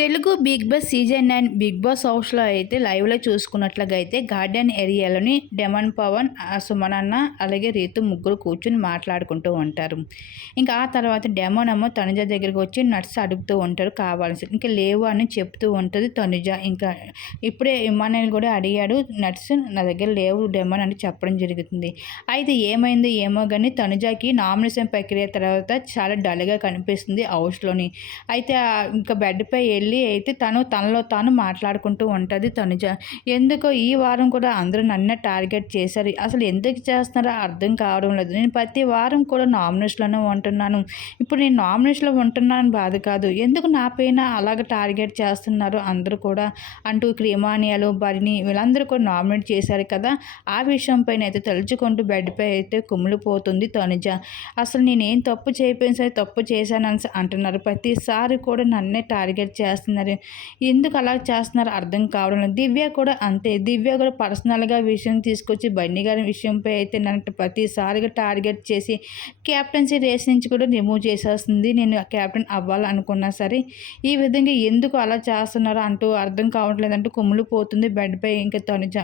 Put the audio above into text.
Telugu Bigg Boss season nine Bigg Boss హౌస్లో అయితే లైవ్లో చూసుకున్నట్లుగా అయితే గార్డెన్ ఏరియాలోని డెమన్ పవన్ ఆ సుమనన్న అలాగే రీతు ముగ్గురు కూర్చుని మాట్లాడుకుంటూ ఉంటారు. ఇంకా ఆ తర్వాత డెమోన్ అమ్మ తనుజ దగ్గరికి వచ్చి నట్స్ అడుగుతూ ఉంటారు కావాల్సి. ఇంకా లేవు అని చెప్తూ ఉంటుంది తనుజ. ఇంకా ఇప్పుడే ఇమానుయల్ కూడా అడిగాడు నట్స్ నా దగ్గర లేవు డెమోన్ అని చెప్పడం జరుగుతుంది. అయితే ఏమైందో ఏమో కానీ తనుజకి నామినేషన్ ప్రక్రియ తర్వాత చాలా డల్గా కనిపిస్తుంది హౌస్లోని. అయితే ఇంకా బెడ్పై వెళ్ళి అయితే తను తనలో తాను మాట్లాడుకుంటూ ఉంటుంది తనుజ. ఎందుకో ఈ వారం కూడా అందరూ నన్నే టార్గెట్ చేశారు. అసలు ఎందుకు చేస్తున్నారో అర్థం కావడం లేదు. నేను ప్రతి వారం కూడా నామినేషన్లోనే ఉంటున్నాను. ఇప్పుడు నేను నామినేషన్లో ఉంటున్నాను బాధ కాదు. ఎందుకు నా పైన అలాగ టార్గెట్ చేస్తున్నారు అందరూ కూడా అంటూ క్రిమానియాలు బరిని వీళ్ళందరూ కూడా నామినేట్ చేశారు కదా. ఆ విషయం పైన అయితే తలుచుకుంటూ బెడ్పై అయితే కుమిలిపోతుంది తనుజ. అసలు నేనేం తప్పు చేయకపోయిన సరే తప్పు చేశానని అంటున్నారు. ప్రతిసారి కూడా నన్నే టార్గెట్ చేస్తున్నారు. ఎందుకు అలా చేస్తున్నారు అర్థం కావడం లేదు. దివ్య కూడా అంతే. దివ్య కూడా పర్సనల్గా విషయం తీసుకొచ్చి బండి గారి విషయంపై అయితే నన్ను ప్రతిసారిగా టార్గెట్ చేసి క్యాప్టెన్సీ రేస్ నుంచి కూడా రిమూవ్ చేసేస్తుంది. నేను క్యాప్టెన్ అవ్వాలనుకున్నా సరే ఈ విధంగా ఎందుకు అలా చేస్తున్నారో అంటూ అర్థం కావట్లేదంటూ కుమ్ములు పోతుంది బెడ్పై. ఇంకా తనుజ